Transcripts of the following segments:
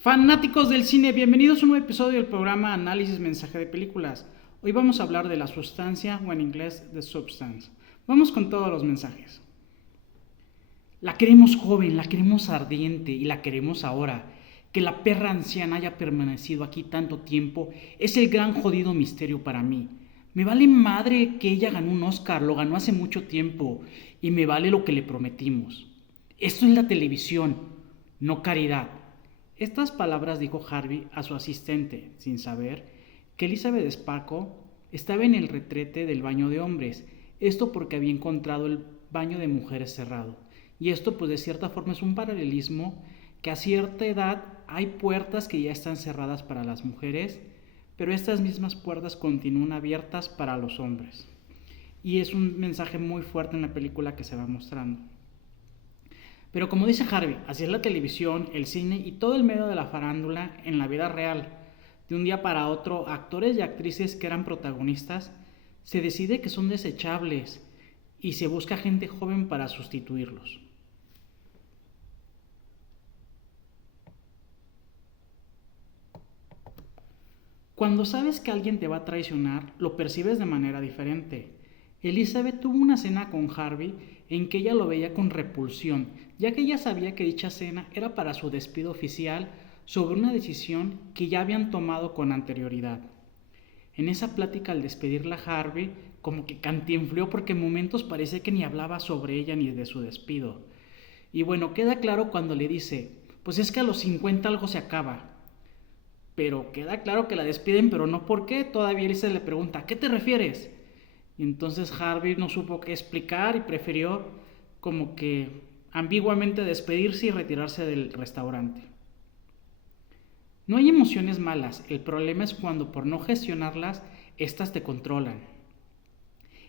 Fanáticos del cine, bienvenidos a un nuevo episodio del programa Análisis Mensaje de Películas. Hoy vamos a hablar de la sustancia, o en inglés, The Substance. Vamos con todos los mensajes. La queremos joven, la queremos ardiente y la queremos ahora. Que la perra anciana haya permanecido aquí tanto tiempo es el gran jodido misterio para mí. Me vale madre que ella ganó un Oscar, lo ganó hace mucho tiempo, y me vale lo que le prometimos. Esto es la televisión, no caridad. Estas palabras dijo Harvey a su asistente, sin saber que Elizabeth Sparkle estaba en el retrete del baño de hombres, esto porque había encontrado el baño de mujeres cerrado. Y esto pues de cierta forma es un paralelismo que a cierta edad hay puertas que ya están cerradas para las mujeres, pero estas mismas puertas continúan abiertas para los hombres. Y es un mensaje muy fuerte en la película que se va mostrando. Pero como dice Harvey, así es la televisión, el cine y todo el medio de la farándula en la vida real. De un día para otro, actores y actrices que eran protagonistas se decide que son desechables y se busca gente joven para sustituirlos. Cuando sabes que alguien te va a traicionar, lo percibes de manera diferente. Elizabeth tuvo una cena con Harvey en que ella lo veía con repulsión, ya que ella sabía que dicha cena era para su despido oficial sobre una decisión que ya habían tomado con anterioridad. En esa plática al despedirla a Harvey, como que cantinfló porque en momentos parece que ni hablaba sobre ella ni de su despido. Y bueno, queda claro cuando le dice, pues es que a los 50 algo se acaba. Pero queda claro que la despiden, pero no por qué. Todavía Elisa le pregunta, ¿a qué te refieres? Y entonces Harvey no supo qué explicar y prefirió como que ambiguamente despedirse y retirarse del restaurante. No hay emociones malas, el problema es cuando por no gestionarlas, estas te controlan.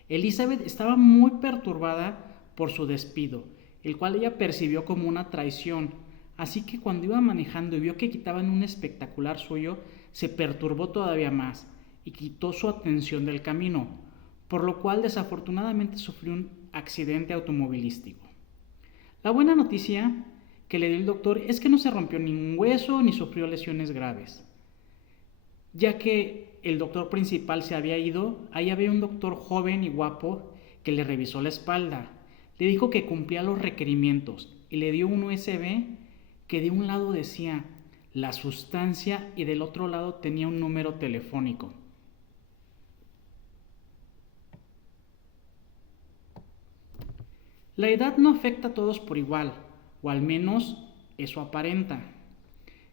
Elizabeth estaba muy perturbada por su despido, el cual ella percibió como una traición, así que cuando iba manejando y vio que quitaban un espectacular suyo, se perturbó todavía más y quitó su atención del camino, por lo cual desafortunadamente sufrió un accidente automovilístico. La buena noticia que le dio el doctor es que no se rompió ningún hueso ni sufrió lesiones graves. Ya que el doctor principal se había ido, ahí había un doctor joven y guapo que le revisó la espalda. Le dijo que cumplía los requerimientos y le dio un USB que de un lado decía la sustancia y del otro lado tenía un número telefónico. La edad no afecta a todos por igual, o al menos eso aparenta.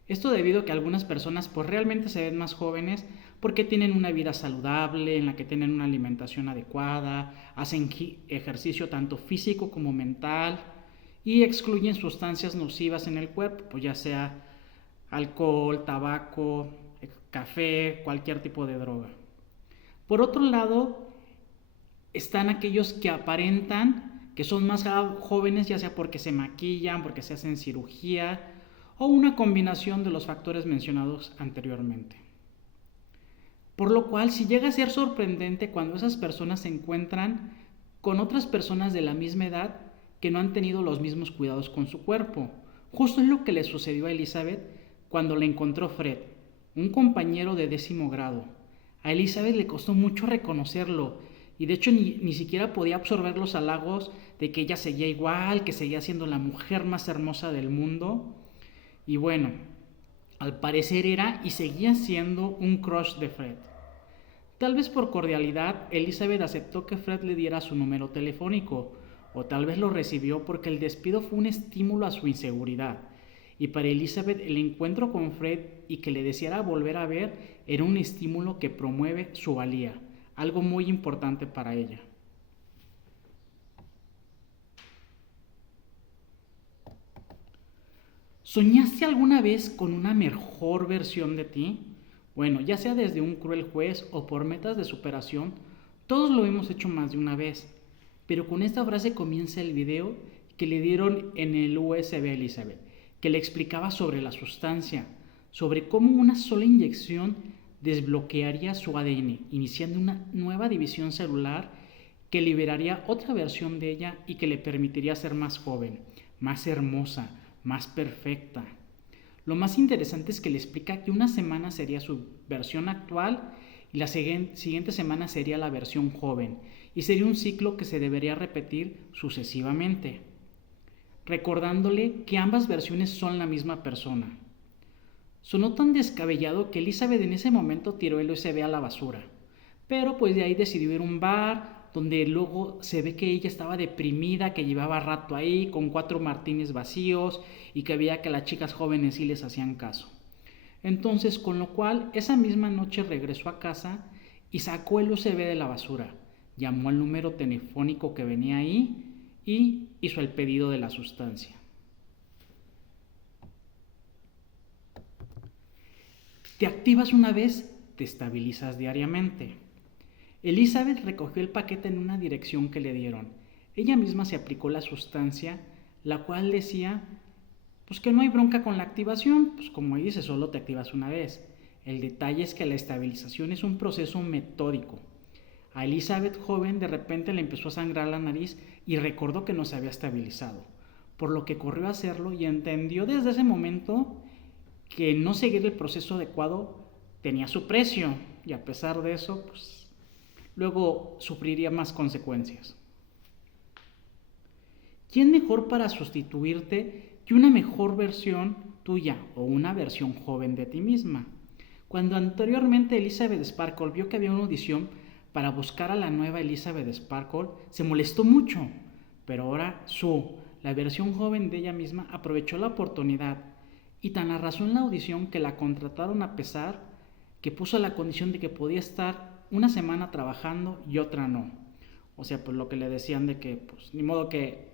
Esto debido a que algunas personas pues realmente se ven más jóvenes porque tienen una vida saludable, en la que tienen una alimentación adecuada, hacen ejercicio tanto físico como mental y excluyen sustancias nocivas en el cuerpo, pues ya sea alcohol, tabaco, café, cualquier tipo de droga. Por otro lado, están aquellos que aparentan que son más jóvenes, ya sea porque se maquillan, porque se hacen cirugía o una combinación de los factores mencionados anteriormente. Por lo cual, si llega a ser sorprendente cuando esas personas se encuentran con otras personas de la misma edad que no han tenido los mismos cuidados con su cuerpo. Justo es lo que le sucedió a Elizabeth cuando la encontró Fred, un compañero de 10º grado. A Elizabeth le costó mucho reconocerlo y de hecho ni siquiera podía absorber los halagos de que ella seguía igual, que seguía siendo la mujer más hermosa del mundo. Y bueno, al parecer era y seguía siendo un crush de Fred. Tal vez por cordialidad, Elizabeth aceptó que Fred le diera su número telefónico, o tal vez lo recibió porque el despido fue un estímulo a su inseguridad. Y para Elizabeth el encuentro con Fred y que le deseara volver a ver era un estímulo que promueve su valía, algo muy importante para ella. ¿Soñaste alguna vez con una mejor versión de ti? Bueno, ya sea desde un cruel juez o por metas de superación, todos lo hemos hecho más de una vez. Pero con esta frase comienza el video que le dieron en el USB a Elizabeth, que le explicaba sobre la sustancia, sobre cómo una sola inyección desbloquearía su ADN, iniciando una nueva división celular que liberaría otra versión de ella y que le permitiría ser más joven, más hermosa, más perfecta. Lo más interesante es que le explica que una semana sería su versión actual y la siguiente semana sería la versión joven, y sería un ciclo que se debería repetir sucesivamente, recordándole que ambas versiones son la misma persona. Sonó tan descabellado que Elizabeth en ese momento tiró el USB a la basura, pero pues de ahí decidió ir a un bar donde luego se ve que ella estaba deprimida, que llevaba rato ahí con 4 martinis vacíos y que veía que las chicas jóvenes sí les hacían caso. Entonces, con lo cual, esa misma noche regresó a casa y sacó el USB de la basura, llamó al número telefónico que venía ahí y hizo el pedido de la sustancia. Te activas una vez, te estabilizas diariamente. Elizabeth recogió el paquete en una dirección que le dieron. Ella misma se aplicó la sustancia, la cual decía pues que no hay bronca con la activación, pues como dice, solo te activas una vez. El detalle es que la estabilización es un proceso metódico. A Elizabeth joven de repente le empezó a sangrar la nariz y recordó que no se había estabilizado, por lo que corrió a hacerlo y entendió desde ese momento que no seguir el proceso adecuado tenía su precio, y a pesar de eso, pues luego sufriría más consecuencias. ¿Quién mejor para sustituirte que una mejor versión tuya o una versión joven de ti misma? Cuando anteriormente Elizabeth Sparkle vio que había una audición para buscar a la nueva Elizabeth Sparkle, se molestó mucho, pero ahora la versión joven de ella misma, aprovechó la oportunidad y tan arrasó en la audición que la contrataron a pesar que puso la condición de que podía estar una semana trabajando y otra no. O sea, pues lo que le decían de que, pues, ni modo que,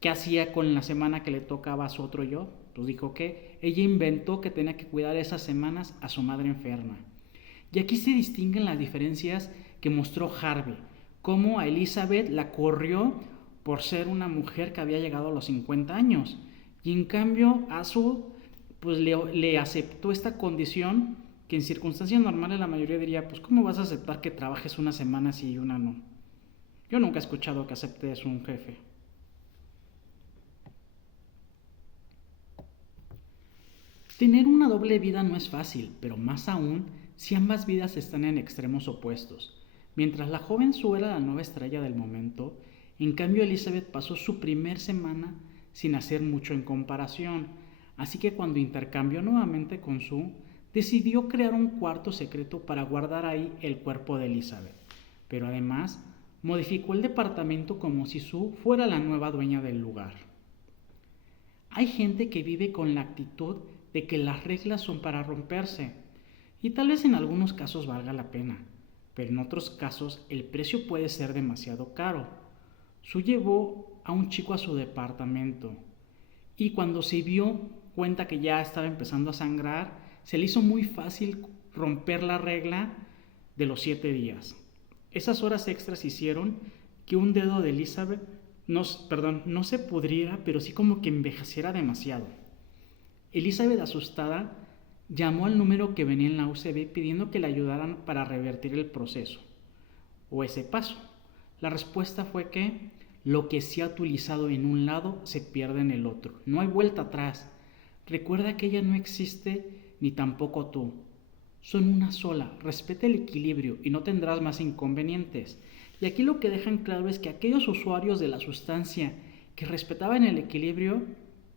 ¿qué hacía con la semana que le tocaba a su otro yo? Pues dijo que ella inventó que tenía que cuidar esas semanas a su madre enferma. Y aquí se distinguen las diferencias que mostró Harvey, cómo a Elizabeth la corrió por ser una mujer que había llegado a los 50 años, y en cambio a pues le aceptó esta condición que en circunstancias normales la mayoría diría, pues ¿cómo vas a aceptar que trabajes una semana si una no? Yo nunca he escuchado que acepte eso un jefe. Tener una doble vida no es fácil, pero más aún si ambas vidas están en extremos opuestos. Mientras la joven Sue era la nueva estrella del momento, en cambio Elizabeth pasó su primer semana sin hacer mucho en comparación, así que cuando intercambió nuevamente con Sue, decidió crear un cuarto secreto para guardar ahí el cuerpo de Elizabeth, pero además modificó el departamento como si Sue fuera la nueva dueña del lugar. Hay gente que vive con la actitud de que las reglas son para romperse, y tal vez en algunos casos valga la pena, pero en otros casos el precio puede ser demasiado caro. Sue llevó a un chico a su departamento y cuando se dio cuenta que ya estaba empezando a sangrar, se le hizo muy fácil romper la regla de los 7 días. Esas horas extras hicieron que un dedo de Elizabeth no se pudriera, pero sí como que envejeciera demasiado. Elizabeth, asustada, llamó al número que venía en la UCB pidiendo que le ayudaran para revertir el proceso, o ese paso. La respuesta fue que lo que se ha utilizado en un lado se pierde en el otro. No hay vuelta atrás. Recuerda que ella no existe ni tampoco tú. Son una sola. Respeta el equilibrio y no tendrás más inconvenientes. Y aquí lo que dejan claro es que aquellos usuarios de la sustancia que respetaban el equilibrio,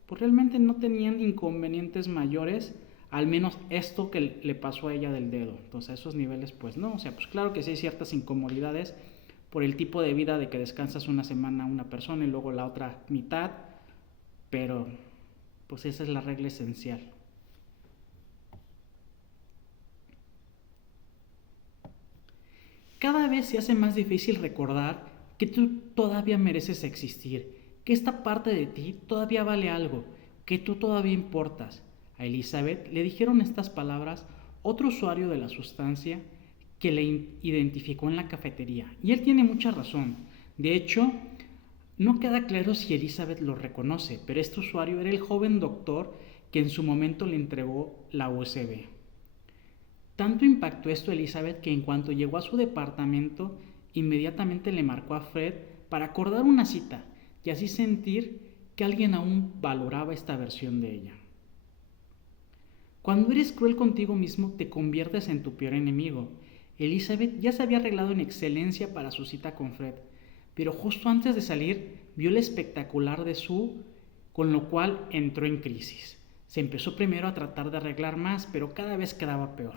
pues realmente no tenían inconvenientes mayores, al menos esto que le pasó a ella del dedo. Entonces a esos niveles pues no, o sea, pues claro que sí hay ciertas incomodidades por el tipo de vida de que descansas una semana una persona y luego la otra mitad, pero pues esa es la regla esencial. Cada vez se hace más difícil recordar que tú todavía mereces existir, que esta parte de ti todavía vale algo, que tú todavía importas. A Elizabeth le dijeron estas palabras otro usuario de la sustancia que le identificó en la cafetería. Y él tiene mucha razón. De hecho, no queda claro si Elizabeth lo reconoce, pero este usuario era el joven doctor que en su momento le entregó la USB. Tanto impactó esto a Elizabeth que en cuanto llegó a su departamento, inmediatamente le marcó a Fred para acordar una cita y así sentir que alguien aún valoraba esta versión de ella. Cuando eres cruel contigo mismo, te conviertes en tu peor enemigo. Elizabeth ya se había arreglado en excelencia para su cita con Fred, pero justo antes de salir vio el espectacular de Sue, con lo cual entró en crisis. Se empezó primero a tratar de arreglar más, pero cada vez quedaba peor.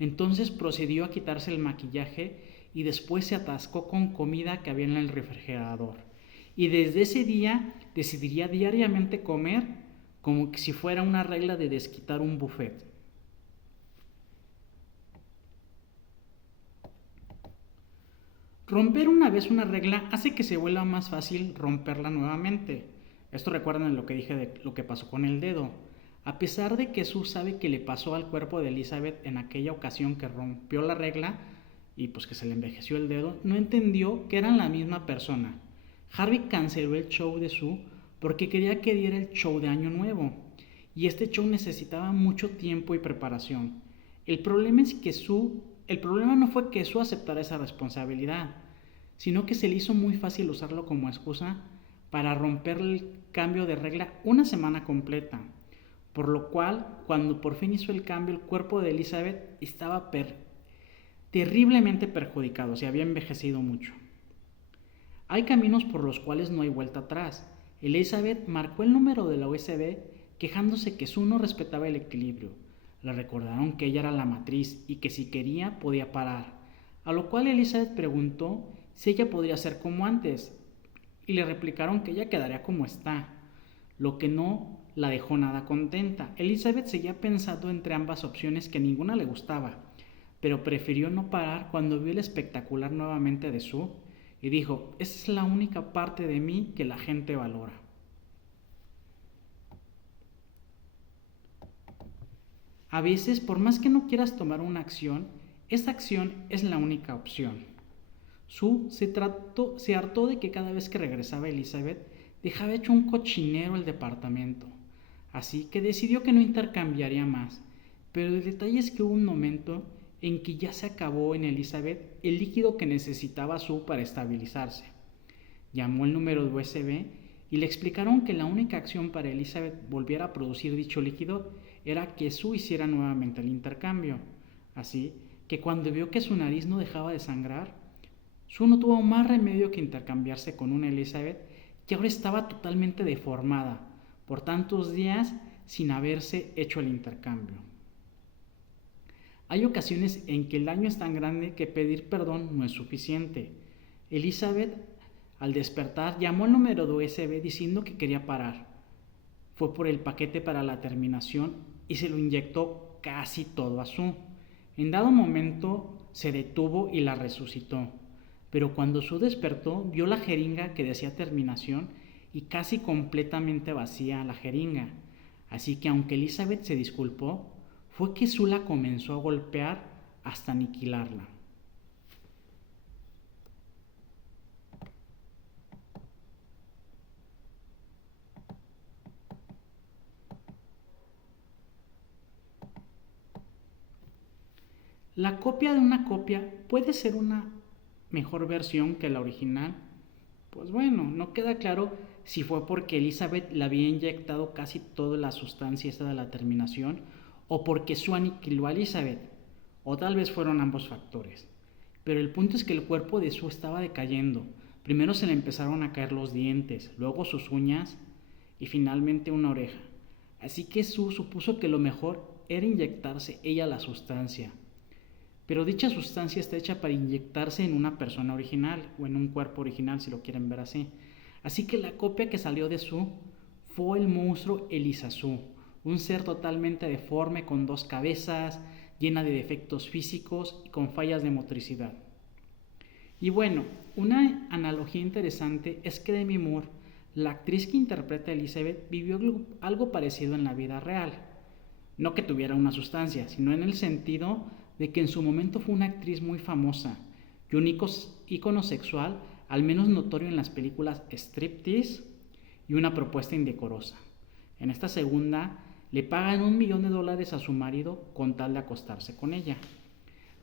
Entonces procedió a quitarse el maquillaje y después se atascó con comida que había en el refrigerador. Y desde ese día decidiría diariamente comer como si fuera una regla de desquitar un buffet. Romper una vez una regla hace que se vuelva más fácil romperla nuevamente. Esto recuerdan lo que dije de lo que pasó con el dedo. A pesar de que Sue sabe que le pasó al cuerpo de Elizabeth en aquella ocasión que rompió la regla y pues que se le envejeció el dedo, no entendió que eran la misma persona. Harvey canceló el show de Sue porque quería que diera el show de Año Nuevo y este show necesitaba mucho tiempo y preparación. El problema no fue que Sue aceptara esa responsabilidad, sino que se le hizo muy fácil usarlo como excusa para romper el cambio de regla una semana completa. Por lo cual, cuando por fin hizo el cambio, el cuerpo de Elizabeth estaba terriblemente perjudicado, se había envejecido mucho. Hay caminos por los cuales no hay vuelta atrás. Elizabeth marcó el número de la USB quejándose que Sue no respetaba el equilibrio. Le recordaron que ella era la matriz y que si quería podía parar, a lo cual Elizabeth preguntó si ella podría ser como antes y le replicaron que ella quedaría como está, lo que no la dejó nada contenta. Elizabeth seguía pensando entre ambas opciones que ninguna le gustaba, pero prefirió no parar cuando vio el espectacular nuevamente de Sue y dijo: esa es la única parte de mí que la gente valora. A veces, por más que no quieras tomar una acción, esa acción es la única opción. Sue se hartó de que cada vez que regresaba Elizabeth dejaba hecho un cochinero el departamento, así que decidió que no intercambiaría más. Pero el detalle es que hubo un momento en que ya se acabó en Elizabeth el líquido que necesitaba Sue para estabilizarse. Llamó el número de USB y le explicaron que la única acción para Elizabeth volviera a producir dicho líquido era que Sue hiciera nuevamente el intercambio. Así que cuando vio que su nariz no dejaba de sangrar, Sue no tuvo más remedio que intercambiarse con una Elizabeth que ahora estaba totalmente deformada por tantos días sin haberse hecho el intercambio. Hay ocasiones en que el daño es tan grande que pedir perdón no es suficiente. Elizabeth, al despertar, llamó al número de USB diciendo que quería parar. Fue por el paquete para la terminación y se lo inyectó casi todo a Sue. En dado momento se detuvo y la resucitó, pero cuando Sue despertó vio la jeringa que decía terminación y casi completamente vacía la jeringa. Así que aunque Elizabeth se disculpó, fue que Sue la comenzó a golpear hasta aniquilarla. La copia de una copia puede ser una mejor versión que la original. Pues bueno, no queda claro si fue porque Elizabeth le había inyectado casi toda la sustancia esta de la terminación o porque Sue aniquiló a Elizabeth, o tal vez fueron ambos factores. Pero el punto es que el cuerpo de Sue estaba decayendo. Primero se le empezaron a caer los dientes, luego sus uñas y finalmente una oreja. Así que Sue supuso que lo mejor era inyectarse ella la sustancia. Pero dicha sustancia está hecha para inyectarse en una persona original o en un cuerpo original, si lo quieren ver así. Así que la copia que salió de Sue fue el monstruo Eliza Sue, un ser totalmente deforme con dos cabezas, llena de defectos físicos y con fallas de motricidad. Y bueno, una analogía interesante es que Demi Moore, la actriz que interpreta a Elizabeth, vivió algo parecido en la vida real. No que tuviera una sustancia, sino en el sentido de que en su momento fue una actriz muy famosa y un ícono sexual, al menos notorio en las películas Striptease y Una propuesta indecorosa. En esta segunda, le pagan $1 millón a su marido con tal de acostarse con ella.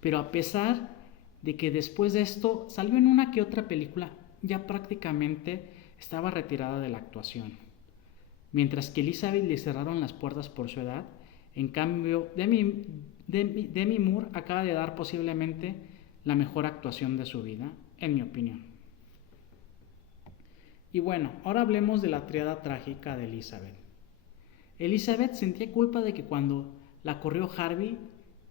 Pero a pesar de que después de esto salió en una que otra película, ya prácticamente estaba retirada de la actuación. Mientras que Elizabeth le cerraron las puertas por su edad, En cambio, Demi Moore acaba de dar posiblemente la mejor actuación de su vida, en mi opinión. Y bueno, ahora hablemos de la triada trágica de Elizabeth. Elizabeth sentía culpa de que cuando la corrió Harvey,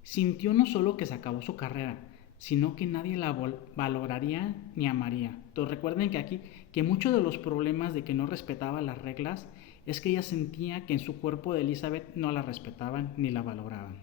sintió no solo que se acabó su carrera, sino que nadie la valoraría ni amaría. Entonces recuerden que aquí, que muchos de los problemas de que no respetaba las reglas es que ella sentía que en su cuerpo de Elizabeth no la respetaban ni la valoraban.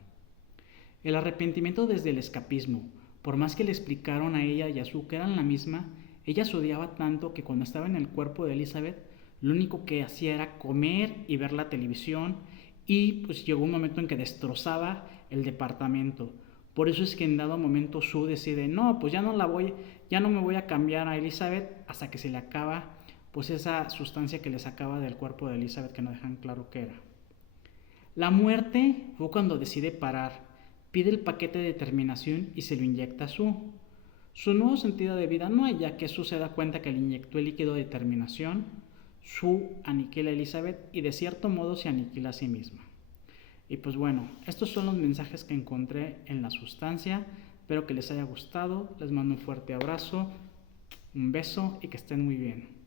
El arrepentimiento desde el escapismo, por más que le explicaron a ella y a Sue que eran la misma, ella se odiaba tanto que cuando estaba en el cuerpo de Elizabeth, lo único que hacía era comer y ver la televisión, y pues llegó un momento en que destrozaba el departamento. Por eso es que en dado momento Sue decide, no, pues ya no me voy a cambiar a Elizabeth hasta que se le acaba pues esa sustancia que le sacaba del cuerpo de Elizabeth que no dejan claro qué era. La muerte fue cuando decide parar, pide el paquete de terminación y se lo inyecta a Sue. Su nuevo sentido de vida no hay, ya que Sue se da cuenta que le inyectó el líquido de terminación. Sue aniquila a Elizabeth y de cierto modo se aniquila a sí misma. Y pues bueno, estos son los mensajes que encontré en la sustancia. Espero que les haya gustado. Les mando un fuerte abrazo, un beso y que estén muy bien.